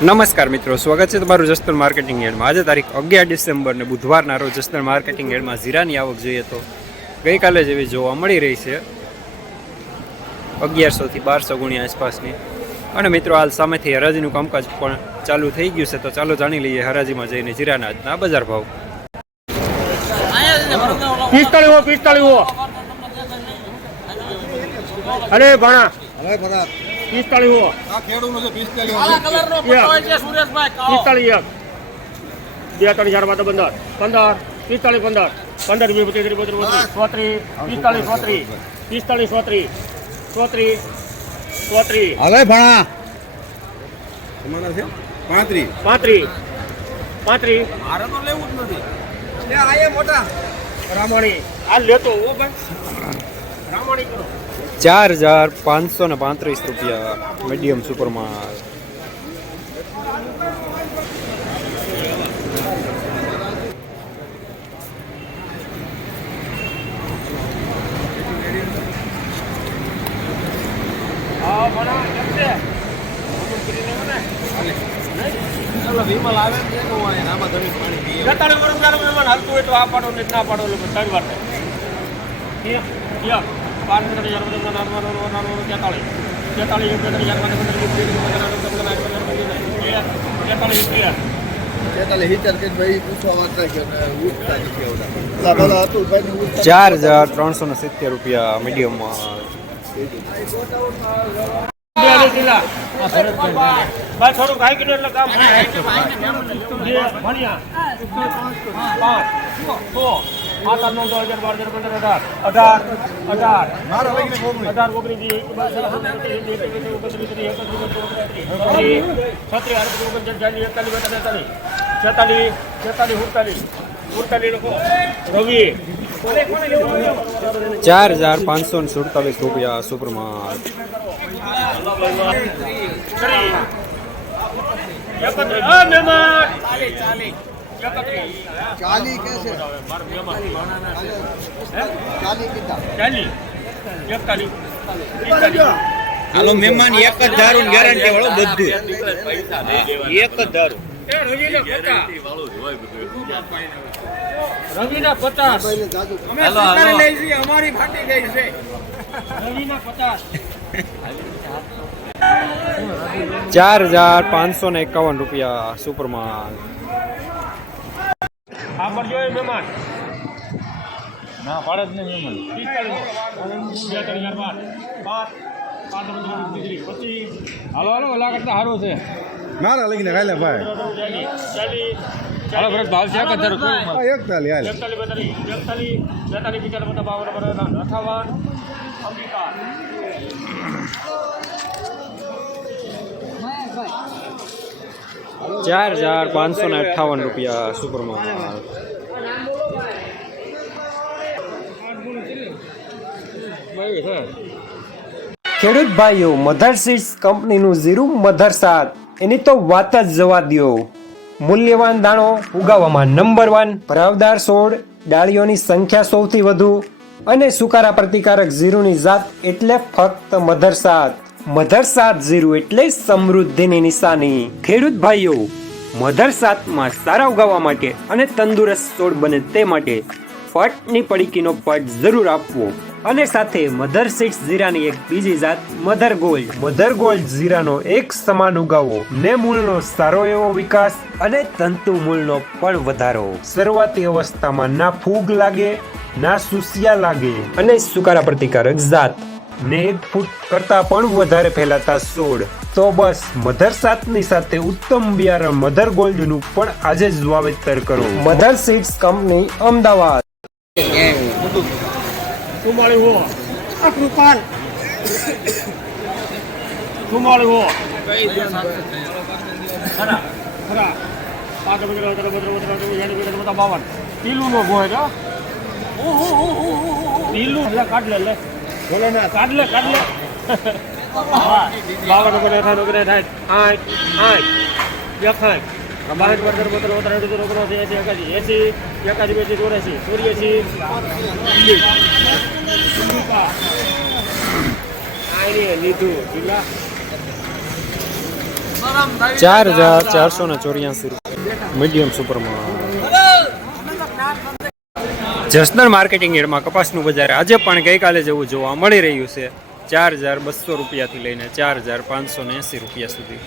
નમસ્કાર મિત્રો સ્વાગત છે તમારું જસ્તર માર્કેટિંગ એડમાં. આજે તારીખ અગિયાર ડિસેમ્બર ને બુધવારના રોજ જસ્તર માર્કેટિંગ એડમાં જીરાની આવક જોઈએ તો ગઈકાલે જેવી જોવા મળી રહી છે. અગિયારસોથી બારસો ગુણી આસપાસની. અને મિત્રો હાલ સામેથી હરાજીનું કામકાજ પણ ચાલુ થઈ ગયું છે તો ચાલો જાણી લઈએ હરાજીમાં જઈને જીરાના આજના બજાર ભાવ. પિસ્તાળીસ હો પિસ્તાળીસ હો. અરે ભણા. પિસ્તાળીસ હો પિસ્તાળીસ એક. બે ત્રણ ચાર બાદ પંદર. પંદર. પિસ્તાળીસ પંદર. પંદર વીસ પચીસ ત્રીસ બત્રીસ બત્રીસ. ચોત્રીસ. પિસ્તાળીસ ચોત્રીસ. પિસ્તાળીસ ચોત્રીસ. ચોત્રીસ. ચોત્રીસ. હવે ભણા. તમારા છે? પાંત્રીસ. પાંત્રીસ. પાંત્રીસ. મારે તો લેવું જ નથી. આયે આ લેતો ઓ ભાઈ. રામાણી ચાર હજાર પાંચસો ને પાંત્રીસ રૂપિયા મીડિયમ સુપરમાં હા ભણા કેમ છે વિમલ આવે ને તો આયા આમાં તમે પાણી પીએ જતાડે વરસ ચાલુ મહેમાન હાલતું હોય તો આ પાડો ને ના પાડો એટલે ત્રણ વાર મિનિટ હજાર નાનવા નાનવા નાનવા તેતાળીસ તેતાળીસ એક હજાર પંદર તેતાળીસ ચાર હજાર ત્રણસો ને સિત્તેર રૂપિયા મીડિયમમાં ભાઈ થોડુંક હાઈ કિલો એટલે કામ. ભણ્યા. પાંચ સો સાત. આઠ નવ દસ હજાર બાર હજાર પંદર અઢાર અઢાર અઢાર મારા લઈને બોગણી અઢાર ઓગણીસ વીસ, એકવીસ, બાવીસ, ત્રેવીસ, એકત્રીસ, એકત્રીસ, એકત્રીસ, બત્રીસ, છત્રીસ, આડત્રીસ, ઓગણચાલીસ, ચાલીસ, એકતાલીસ, બેતાલીસ, તેતાલીસ, છેતાલીસ, છેતાલીસ, ઉડતાલીસ, ઉડતાલીસ લખો. રવિ ચાર હજાર પાંચસો ને સુડતાલીસ રૂપિયા સુપરમાં ત્રીસ, એકત્રીસ, આ મહેમાન. એકત્રીસ. ચાલી? ચાલી કીધા હાલો મહેમાન એક જ ધારું ગેરંટી વાળો બધું. એક જ ધારું. રવિના પચાસ. રવિના પચાસ. ચાર હજાર પાંચસો ને એકાવન રૂપિયા સુપરમાં આ પર જોઈએ મહેમાન? ના પાડે જ નહીં મહેમાન. પિસ્તાલીસ બે ત્રણ હજાર બાર પાંચ. પાંચ પંદર ત્રીસ પચીસ. હાલો હાલો ઓલા કરતા સારું છે. ના ના લઈને ખાલે ભાઈ. હાલો ભરત ભાવ છે એક હજાર આ એક તાલી હાલે. એકતાલીસ બેતાલીસ. એકતાલીસ બેતાલીસ પિસ્તાલીસ બધા બાવન બરાબર અઠાવન. અંબિકા ચાર હજાર પાંચસો ને અઠ્ઠાવન રૂપિયા સુપરમાં ખેડૂત ભાઈઓ, મધર સીડ્સ કંપનીનું ઝીરું મધર સાત એની તો વાત જ જવા દો મૂલ્યવાન દાણો ઉગાવવામાં નંબર વન ભરાવદાર છોડ, ડાળીઓની સંખ્યા સૌથી વધુ, અને સુકારા પ્રતિકારક ઝીરુની જાત એટલે ફક્ત મધર સાત મધર સાત ઝીરો એટલે સમૃદ્ધિની નિશાની. ખેડૂત ભાઈઓ, મધર સાતમાં સારા ઉગાવવા માટે અને તંદુરસ્ત છોડ બને તે માટે ફટની પડીકીનો પટ જરૂર આપવો. અને સાથે મધર સીડ્સ જીરાની એક બીજી જાત, મધર ગોલ્ડ. મધર ગોલ્ડ જીરાનો એક સમાન ઉગાવો. ને મૂળનો સારો એવો વિકાસ અને તંતુ મૂળનો પણ વધારો. શરૂઆતી અવસ્થામાં ના ફૂગ લાગે, ના સુસિયા લાગે. અને સુકારા પ્રતિકારક જાત. ને એક ફૂટ કરતા પણ વધારે ફેલાતા છોડ તો બસ મધર સાતની સાથે ઉત્તમ બિયારણ મધર ગોલ્ડનું પણ આજે જ વાવેતર કરો મધર સીડ્સ કંપની અમદાવાદ બાવન પીલું નો ગોય પીલું કાઢ લે લે બોલે ને, કાઢ લે કાઢ લે. બાવન ઓગણ અઠાવન, ઓગણ સાઠ આઠ આઠ એકાઠ બાસઠ પંદર પંદર ઓગણ ઓગણ એસી, એકાસી. એસી, એકાસી, બેસી ચોરાસી ચોર્યાસી. લીધું, જિલ્લા. ચાર હજાર ચારસો ને ચોર્યાસી રૂપિયા. મીડિયમ સુપરમાં જસદણ માર્કેટિંગ યાર્ડમાં કપાસનું બજાર આજે પણ ગઈકાલે જેવું જોવા મળી રહ્યું છે. ચાર હજાર બસો રૂપિયાથી લઈને ચાર હજાર પાંચસો ને એંસી રૂપિયા સુધી.